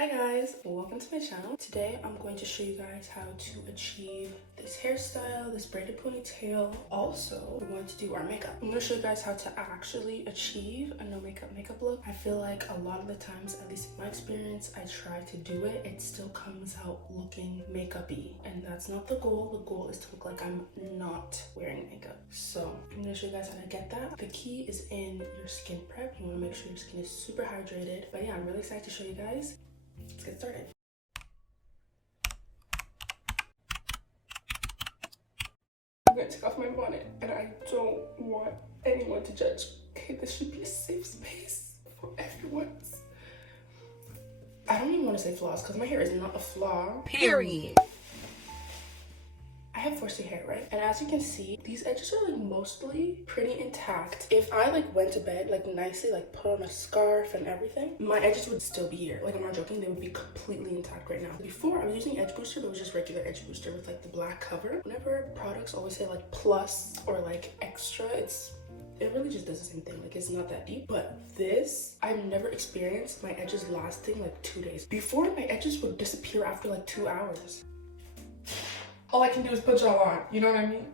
Hi guys, welcome to my channel. Today I'm going to show you guys how to achieve this hairstyle, this braided ponytail. Also, we're going to do our makeup. I'm going to show you guys how to actually achieve a no makeup look. I feel like a lot of the times, at least in my experience, I try to do it, it still comes out looking makeup-y, and that's not the goal. The goal is to look like I'm not wearing makeup. So I'm going to show you guys how to get that. The key is in your skin prep. You want to make sure your skin is super hydrated. But yeah, I'm really excited to show you guys. Let's get started. I'm gonna take off my bonnet and I don't want anyone to judge. Okay, this should be a safe space for everyone's. I don't even want to say flaws because my hair is not a flaw. Period. I have 4C hair, right? And as you can see, these edges are like mostly pretty intact. If I like went to bed like nicely, like put on a scarf and everything, my edges would still be here. Like I'm not joking, they would be completely intact right now. Before I was using edge booster, but it was just regular edge booster with like the black cover. Whenever products always say like plus or like extra, it really just does the same thing. Like it's not that deep. But this, I've never experienced my edges lasting like 2 days. Before, my edges would disappear after like 2 hours. All I can do is put y'all on, you know what I mean?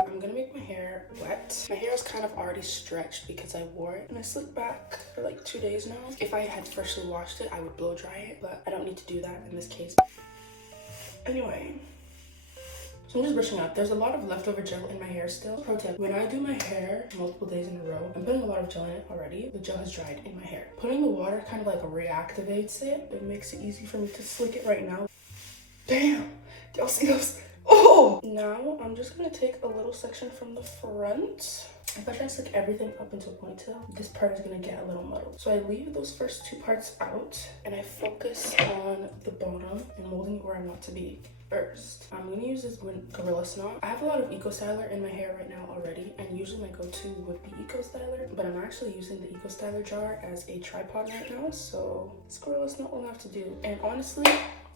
I'm gonna make my hair wet. My hair is kind of already stretched because I wore it and I slicked back for like 2 days now. If I had freshly washed it, I would blow dry it, but I don't need to do that in this case. Anyway, so I'm just brushing up. There's a lot of leftover gel in my hair still. Pro tip, when I do my hair multiple days in a row, I'm putting a lot of gel in it already. The gel has dried in my hair. Putting the water kind of like reactivates it. It makes it easy for me to slick it right now. Damn! Y'all see those? Oh! Now, I'm just gonna take a little section from the front. If I try to slick everything up into a ponytail, this part is gonna get a little muddled. So I leave those first 2 parts out, and I focus on the bottom and molding it where I want to be. First, I'm gonna use this Gorilla Snot. I have a lot of Eco Styler in my hair right now already, and usually my go-to would be Eco Styler, but I'm actually using the Eco Styler jar as a tripod right now, so this Gorilla Snot will have to do. And honestly,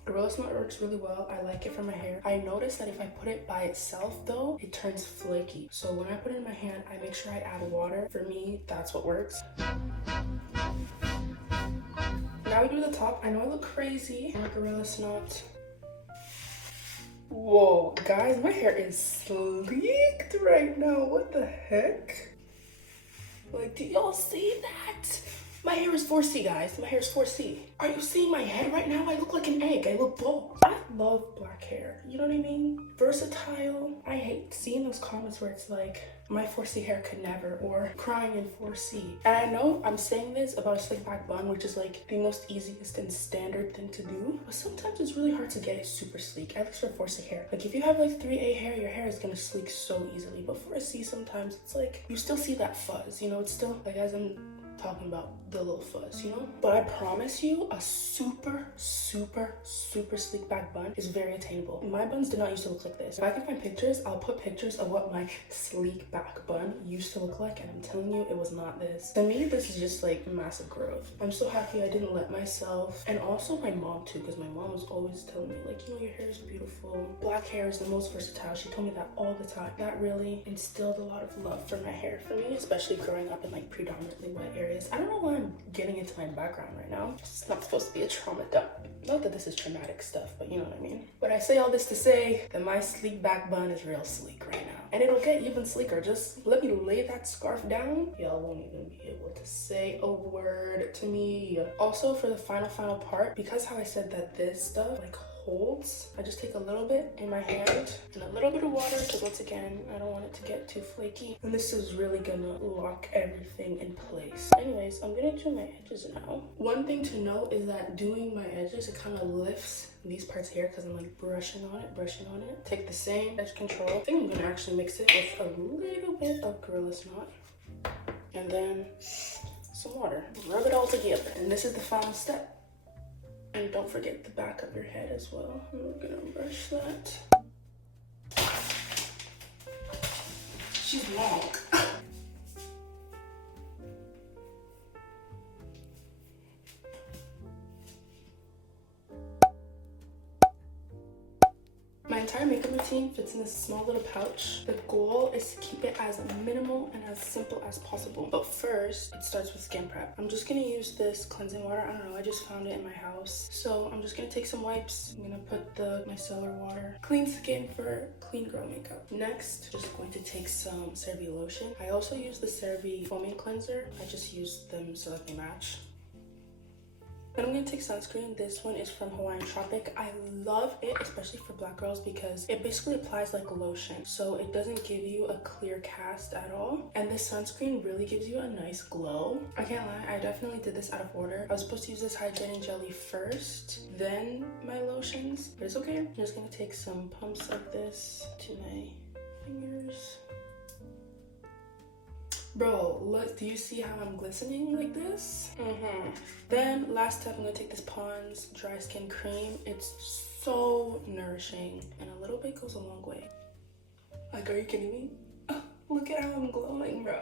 Gorilla Snot works really well. I like it for my hair. I noticed that if I put it by itself though, it turns flaky. So when I put it in my hand, I make sure I add water. For me, that's what works. Now we do the top. I know I look crazy in Gorilla Snot. Whoa, guys, my hair is sleeked right now. What the heck? Like, do y'all see that? My hair is 4C, guys. My hair is 4C. Are you seeing my head right now? I look like an egg. I look bald. I love black hair. You know what I mean? Versatile. I hate seeing those comments where it's like, my 4C hair could never, or crying in 4C. And I know I'm saying this about a slick back bun, which is like the most easiest and standard thing to do, but sometimes it's really hard to get it super sleek, at least for 4C hair. Like if you have like 3A hair, your hair is gonna sleek so easily, but 4C sometimes it's like, you still see that fuzz, you know? It's still like, as I'm talking about the little fuzz, you know? But I promise you, a super sleek back bun is very attainable. My buns did not used to look like this. If I can find pictures, I'll put pictures of what my sleek back bun used to look like, and I'm telling you, it was not this. To me, this is just like massive growth. I'm so happy I didn't let myself, and also my mom too, because my mom was always telling me like, you know, your hair is beautiful. Black hair is the most versatile. She told me that all the time. That really instilled a lot of love for my hair for me, especially growing up in like predominantly wet areas. I don't know why I'm getting into my background right now. It's not supposed to be a trauma dump. Not that this is traumatic stuff, but you know what I mean. But I say all this to say that my sleek back bun is real sleek right now. And it'll get even sleeker. Just let me lay that scarf down. Y'all won't even be able to say a word to me. Also, for the final part, because how I said that this stuff like holds, I just take a little bit in my hand and a little bit of water, because once again, I don't want it to get too flaky, and this is really gonna lock everything in place. Anyways, I'm gonna do my edges now. One thing to note is that doing my edges, it kind of lifts these parts here because I'm like brushing on it. Take the same edge control. I think I'm gonna actually mix it with a little bit of Gorilla Snot and then some water. Rub it all together, and this is the final step. And don't forget the back of your head as well. I'm gonna brush that. She's long. My entire makeup routine fits in this small little pouch. The goal is to keep it as minimal and as simple as possible. But first, it starts with skin prep. I'm just gonna use this cleansing water. I don't know, I just found it in my house. So I'm just gonna take some wipes. I'm gonna put the micellar water. Clean skin for clean girl makeup. Next, just going to take some CeraVe lotion. I also use the CeraVe foaming cleanser. I just use them so that they match. Then I'm gonna take sunscreen. This one is from Hawaiian Tropic. I love it, especially for black girls, because it basically applies like lotion. So it doesn't give you a clear cast at all. And this sunscreen really gives you a nice glow. I can't lie, I definitely did this out of order. I was supposed to use this hydrating jelly first, then my lotions, but it's okay. I'm just gonna take some pumps of this to my fingers. Bro, look, do you see how I'm glistening like this? Then last step, I'm gonna take this Pond's Dry Skin Cream. It's so nourishing and a little bit goes a long way. Like, are you kidding me? Oh, look at how I'm glowing, bro.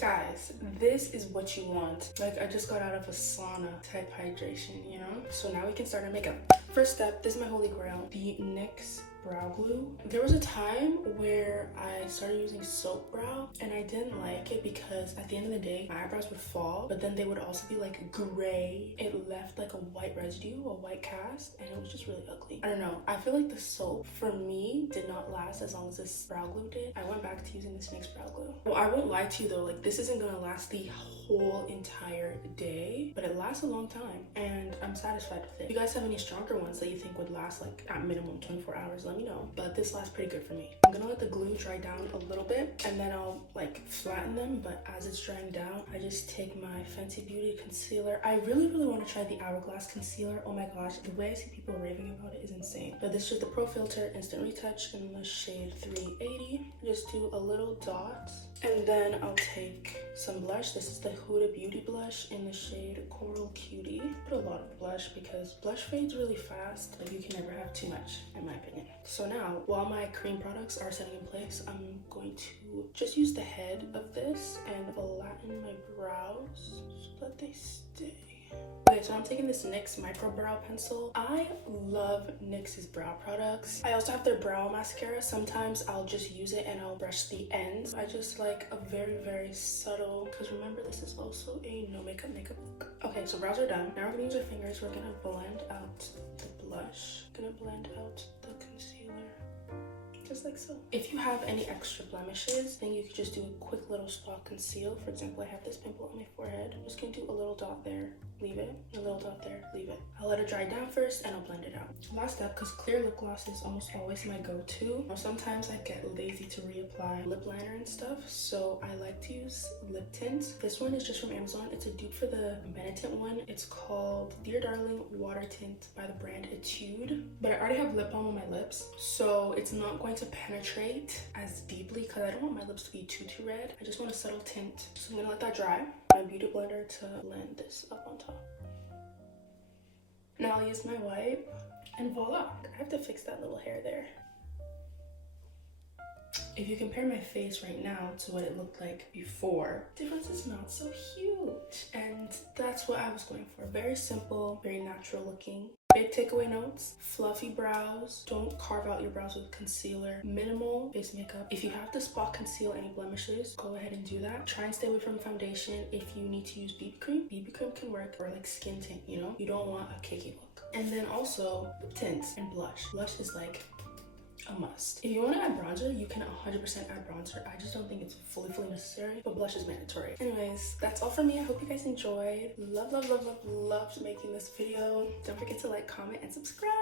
Guys, this is what you want. Like, I just got out of a sauna type hydration, you know? So now we can start our makeup. First step, this is my holy grail, the NYX brow glue. There was a time where I started using soap brow and I didn't like it because at the end of the day my eyebrows would fall, but then they would also be like gray. It left like a white residue, a white cast, and it was just really ugly. I don't know, I feel like the soap for me did not last as long as this brow glue did. I went back to using this NYX brow glue. Well, I won't lie to you though, like this isn't gonna last the whole entire day, but it lasts a long time and I'm satisfied with it. If you guys have any stronger ones that you think would last like at minimum 24 hours, let me know, but this lasts pretty good for me. I'm gonna let the glue dry down a little bit and then I'll like flatten them, but as it's drying down, I just take my Fenty Beauty concealer. I really want to try the Hourglass concealer. Oh my gosh, the way I see people raving about it is insane. But this is just the Pro Filter Instant Retouch in the shade 380. Just do a little dot and then I'll take some blush. This is the Huda Beauty blush in the shade Coral Cutie. Put a lot of blush because blush fades really fast. Like, you can never have too much in my opinion. So now, while my cream products are setting in place, I'm going to just use the head of this and flatten my brows so that they stay. Okay, so I'm taking this NYX Micro Brow Pencil. I love NYX's brow products. I also have their brow mascara. Sometimes I'll just use it and I'll brush the ends. I just like a very subtle, because remember, this is also a no makeup look. Okay, so brows are done. Now we're gonna use our fingers. We're gonna blend out the blush. Gonna blend out the concealer. Just like so. If you have any extra blemishes, then you could just do a quick little spot conceal. For example, I have this pimple on my forehead. I'm just gonna do a little dot there, leave it, a little dot there, leave it. I'll let it dry down first and I'll blend it out. Last step, because clear lip gloss is almost always my go-to. Sometimes I get lazy to reapply lip liner and stuff, so I like to use lip tint. This one is just from Amazon. It's a dupe for the Benetint one. It's called Dear Darling Water Tint by the brand Etude. But I already have lip balm on my lips, so it's not going to penetrate as deeply because I don't want my lips to be too red. I just want a subtle tint. So I'm gonna let that dry. My beauty blender to blend this up on top. Now I'll use my wipe and voila. I have to fix that little hair there. If you compare my face right now to what it looked like before, the difference is not so huge. And that's what I was going for. Very simple, very natural looking. Big takeaway notes: fluffy brows. Don't carve out your brows with concealer. Minimal base makeup. If you have to spot conceal any blemishes, go ahead and do that. Try and stay away from foundation. If you need to use BB cream can work, or like skin tint, you know? You don't want a cakey look. And then also tints and blush. Blush is like a must. If you want to add bronzer, you can 100% add bronzer. I just don't think it's fully necessary, but blush is mandatory. Anyways, that's all from me. I hope you guys enjoyed. Loved making this video. Don't forget to like, comment, and subscribe.